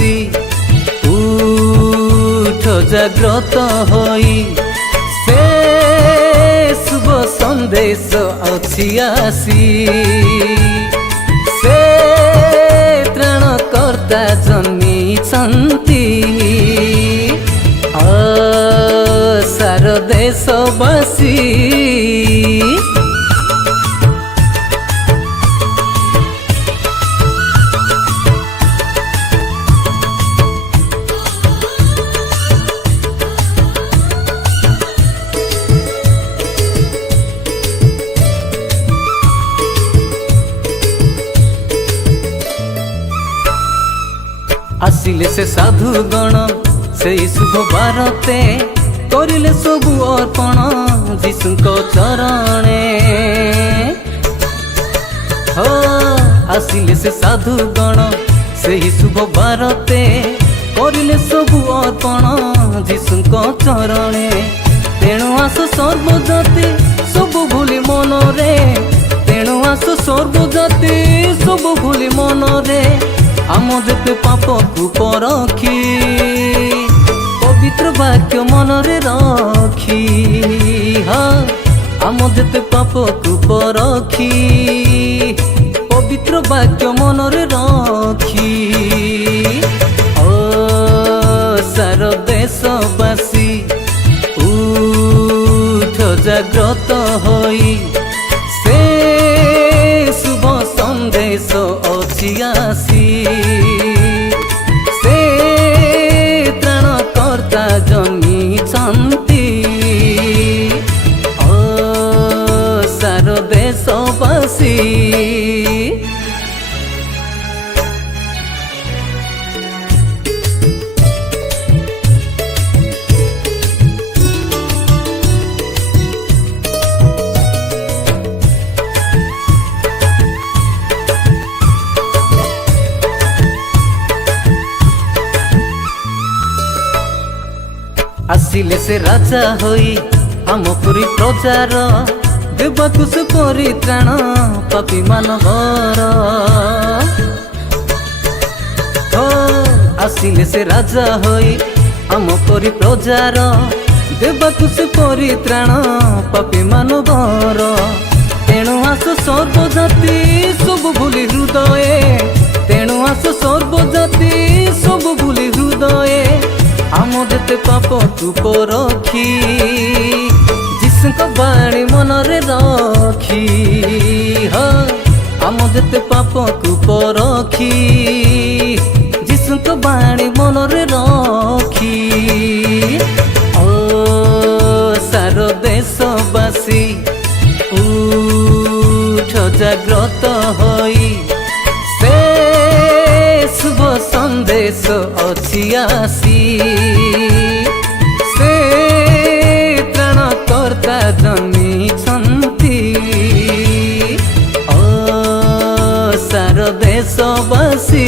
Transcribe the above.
देशवासी उठ जाग्रत होई से शुभ संदेश अछि आसी से त्राणकर्ता जन्मिछन्ति सार देशवासी। आसिले से साधु गण से शुभ बारते करिले सबु अर्पण जीशुको चरणे हो। आसिले से साधु गण से शुभ बारते करिले सबु अर्पण जीशुको चरणे। तेणु आस सर्वजाति सबु भूली मनरे तेणु आस सर्वजाति सबु भूली मनरे आम जेते पाप को परखी पवित्र वाक्य मनरे रखी हाँ आम जेते पाप को परखी पवित्र वाक्य मनरे रखी ओ सार देशवासी उठ जाग्रत होई से शुभ संदेश अछि आसी से त्राणकर्ता जन्मिछन्ति सार देशवासी। आसिले से राजा होई आम पुरी प्रजार देवाकु से परित्राण पापी मानवर हो। आसिले से राजा होई आम पुरी प्रजार देवाकु से परित्राण पापी मानवर। तेणु आस सर्वजाति सब भूली हृदय तेणु आस सर्वजाति सब भूली हृदय आम जेते पाप तू परखी जीशुको बाणी मनरे रखी हाँ आम जेते पाप तू परखी जीशुको बाणी मनरे रखी ओ सार देशवासी उठ जाग्रत होई से शुभ संदेश अछि आसी से त्राणकर्ता जन्मिछन्ति सार देशवासी।